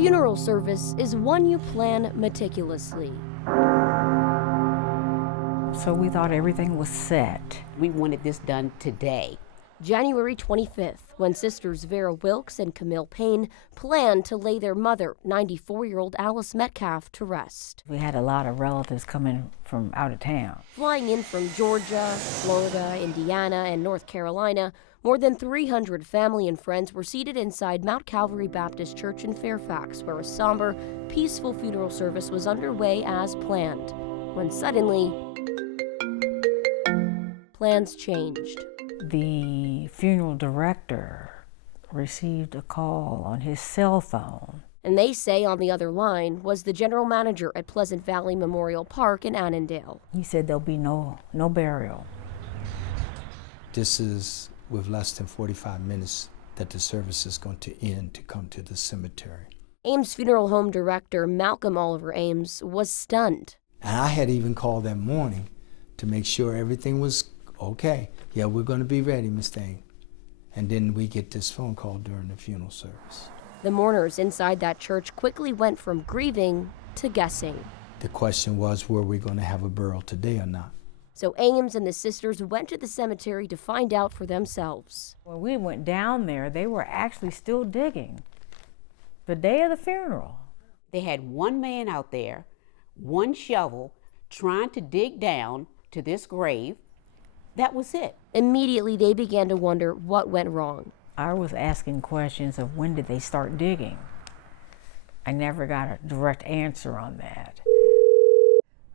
funeral service is one you plan meticulously. So we thought everything was set. We wanted this done today. January 25th, when sisters Vera Wilkes and Camille Payne planned to lay their mother, 94-year-old Alice Metcalf, to rest. We had a lot of relatives coming from out of town. Flying in from Georgia, Florida, Indiana, and North Carolina, more than 300 family and friends were seated inside Mount Calvary Baptist Church in Fairfax, where a somber, peaceful funeral service was underway as planned, when suddenly, plans changed. The funeral director received a call on his cell phone. And they say on the other line was the general manager at Pleasant Valley Memorial Park in Annandale. He said there'll be no burial. This is with less than 45 minutes that the service is going to end to come to the cemetery. Ames Funeral Home director Malcolm Oliver Ames was stunned. And I had even called that morning to make sure everything was okay. Yeah, we're going to be ready, Miss Dane. And then we get this phone call during the funeral service. The mourners inside that church quickly went from grieving to guessing. The question was, were we going to have a burial today or not? So Ames and the sisters went to the cemetery to find out for themselves. When we went down there, they were actually still digging the day of the funeral. They had one man out there, one shovel, trying to dig down to this grave. That was it. Immediately, they began to wonder what went wrong. I was asking questions of when did they start digging. I never got a direct answer on that.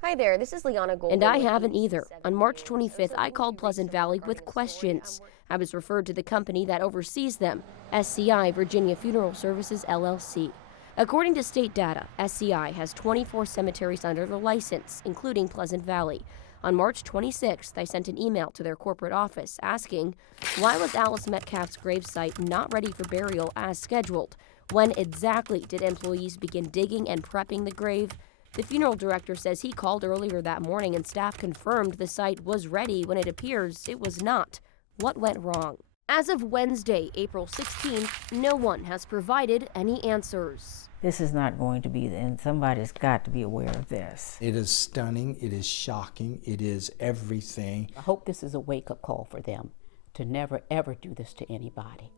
Hi there, this is Liana Golden. And I haven't either. On March 25th, I called Pleasant Valley with questions. I was referred to the company that oversees them, SCI Virginia Funeral Services, LLC. According to state data, SCI has 24 cemeteries under their license, including Pleasant Valley. On March 26th, I sent an email to their corporate office asking, why was Alice Metcalf's gravesite not ready for burial as scheduled? When exactly did employees begin digging and prepping the grave? The funeral director says he called earlier that morning and staff confirmed the site was ready when it appears it was not. What went wrong? As of Wednesday, April 16th, no one has provided any answers. This is not going to be the end. Somebody's got to be aware of this. It is stunning, it is shocking, it is everything. I hope this is a wake-up call for them to never, ever do this to anybody.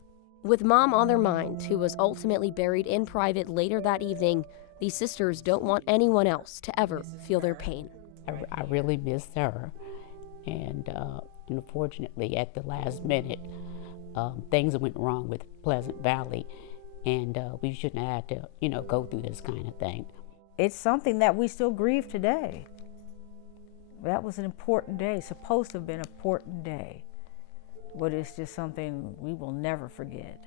With Mom on their mind, who was ultimately buried in private later that evening, these sisters don't want anyone else to ever feel their pain. I really miss her, and unfortunately, at the last minute, things went wrong with Pleasant Valley, and we shouldn't have had to, go through this kind of thing. It's something that we still grieve today. That was an important day, supposed to have been an important day, but it's just something we will never forget.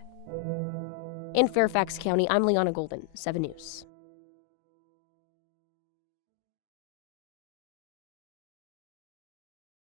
In Fairfax County, I'm Liana Golden, 7 News.